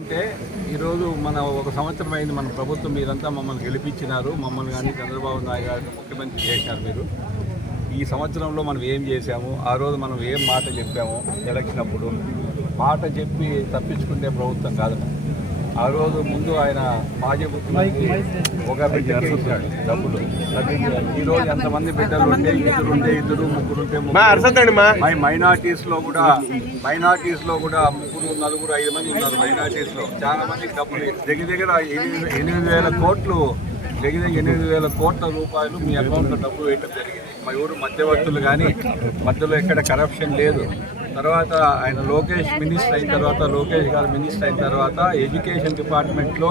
అంటే ఈరోజు మన ఒక సంవత్సరం అయింది మన ప్రభుత్వం, మీరంతా మమ్మల్ని గెలిపించినారు, మమ్మల్ని కానీ చంద్రబాబు నాయుడు గారిని ముఖ్యమంత్రి చేశారు. మీరు ఈ సంవత్సరంలో మనం ఏం చేశాము, ఆ రోజు మనం ఏం మాట చెప్పాము ఎలక్షన్ అప్పుడు, మాట చెప్పి తప్పించుకునే ప్రభుత్వం కాదు. ఆ రోజు ముందు ఆయన మాజీ ముఖ్యమంత్రి ఒక బిడ్డకి ఇచ్చాడు డబ్బులు. ఈరోజు ఎంతమంది బిడ్డలు ఉంటే ఇద్దరు ముగ్గురు ఉంటే మైనార్టీస్లో కూడా ముగ్గురు నలుగురు 5 మంది ఉన్నారు. మైనార్టీస్లో చాలా మందికి డబ్బులు దగ్గర 8,000 కోట్లు, దగ్గర 8,000 కోట్ల రూపాయలు మీ అకౌంట్లో డబ్బులు వేయటం జరిగింది. మా ఊరు మధ్యవర్తులు కానీ మధ్యలో ఎక్కడ కరప్షన్ లేదు. తర్వాత ఆయన లోకేష్ గారు మినిస్టర్ అయిన తర్వాత ఎడ్యుకేషన్ డిపార్ట్మెంట్లో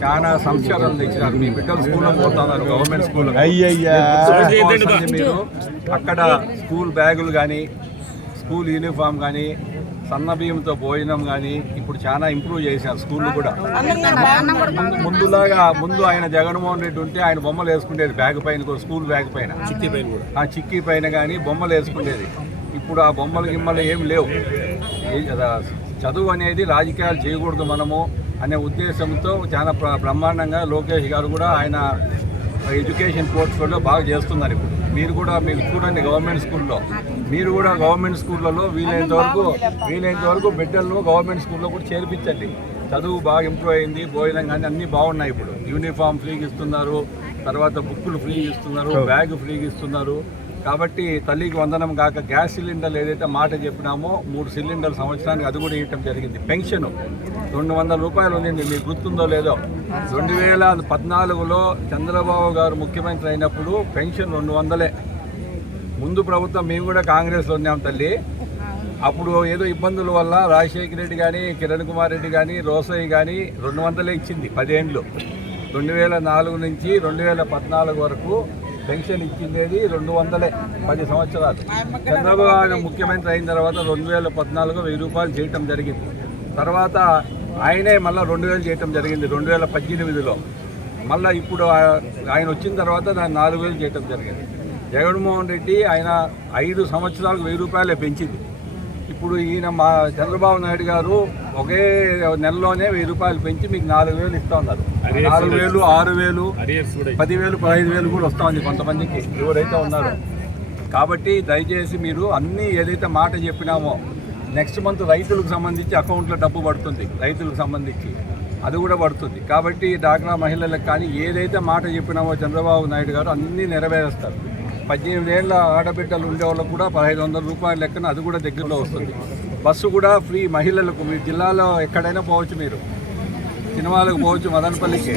చాలా సంస్కరణలు తెచ్చినారు. మీ బిడ్డలు స్కూల్లో పోతున్నారు, గవర్నమెంట్ స్కూల్. మీరు అక్కడ స్కూల్ బ్యాగులు కానీ, స్కూల్ యూనిఫామ్ కానీ, సన్న బియ్యంతో భోజనం కానీ ఇప్పుడు చాలా ఇంప్రూవ్ చేశారు. స్కూళ్ళు కూడా ముందు ఆయన జగన్మోహన్ రెడ్డి ఉంటే ఆయన బొమ్మలు వేసుకునేది బ్యాగ్ పైన కూడా, స్కూల్ బ్యాగ్ పైన చిక్కీ పైన కానీ బొమ్మలు వేసుకునేది. ఇప్పుడు ఆ బొమ్మలు గిమ్మలు ఏమి లేవు. చదువు అనేది రాజకీయాలు చేయకూడదు మనము అనే ఉద్దేశంతో చాలా బ్రహ్మాండంగా లోకేష్ గారు కూడా ఆయన ఎడ్యుకేషన్ పోర్ట్ఫోలియో బాగా చేస్తున్నారు. ఇప్పుడు మీరు చూడండి, గవర్నమెంట్ స్కూల్లో మీరు కూడా గవర్నమెంట్ స్కూళ్ళలో వీలైనంత వరకు బిడ్డలను గవర్నమెంట్ స్కూల్లో కూడా చేర్పించండి. చదువు బాగా ఇంప్రూవ్ అయింది, భోజనం కానీ అన్నీ బాగున్నాయి. ఇప్పుడు యూనిఫామ్ ఫ్రీగా ఇస్తున్నారు, తర్వాత బుక్కులు ఫ్రీగా ఇస్తున్నారు, బ్యాగ్ ఫ్రీగా ఇస్తున్నారు. కాబట్టి తల్లికి వందనం కాక గ్యాస్ సిలిండర్లు ఏదైతే మాట చెప్పినామో 3 సిలిండర్ సంవత్సరానికి అది కూడా ఇవ్వటం జరిగింది. పెన్షన్ 200 రూపాయలు ఉంది, మీకు గుర్తుందో లేదో. 2014లో చంద్రబాబు గారు ముఖ్యమంత్రి అయినప్పుడు పెన్షన్ 200. ముందు ప్రభుత్వం మేము కూడా కాంగ్రెస్లో ఉన్నాం తల్లి. అప్పుడు ఏదో ఇబ్బందుల వల్ల రాజశేఖర రెడ్డి కానీ, కిరణ్ కుమార్ రెడ్డి కానీ, రోసయ్య కానీ 200 ఇచ్చింది 10 ఏళ్ళు. 2004 నుంచి 2014 వరకు పెన్షన్ ఇచ్చింది 200, 10 సంవత్సరాలు. చంద్రబాబు ముఖ్యమంత్రి అయిన తర్వాత 2014 1000 రూపాయలు చేయటం జరిగింది. తర్వాత ఆయనే మళ్ళీ 2000 చేయటం జరిగింది 2018లో. మళ్ళీ ఇప్పుడు ఆయన వచ్చిన తర్వాత దాన్ని 4000 చేయటం జరిగింది. జగన్మోహన్ రెడ్డి ఆయన 5 సంవత్సరాలకు 1000 రూపాయలే పెంచింది. ఇప్పుడు ఈయన మా చంద్రబాబు నాయుడు గారు ఒకే నెలలోనే 1000 రూపాయలు పెంచి మీకు 4000 ఇస్తా ఉన్నారు. 4000, 6000, 10,000, 15,000 కూడా వస్తూ ఉంది కొంతమందికి ఎవరైతే ఉన్నారో. కాబట్టి దయచేసి మీరు అన్నీ ఏదైతే మాట చెప్పినామో, నెక్స్ట్ మంత్ రైతులకు సంబంధించి అకౌంట్లో డబ్బు పడుతుంది, రైతులకు సంబంధించి అది కూడా పడుతుంది. కాబట్టి డాక్రా మహిళలకు కానీ ఏదైతే మాట చెప్పినామో చంద్రబాబు నాయుడు గారు అన్నీ నెరవేరుస్తారు. 18 ఏళ్ళ ఆడబిడ్డలు ఉండే వాళ్ళకు కూడా 1500 రూపాయల లెక్కన అది కూడా దగ్గరలో వస్తుంది. బస్సు కూడా ఫ్రీ మహిళలకు. మీ జిల్లాలో ఎక్కడైనా పోవచ్చు, మీరు సినిమాలకు పోవచ్చు, మదనపల్లికి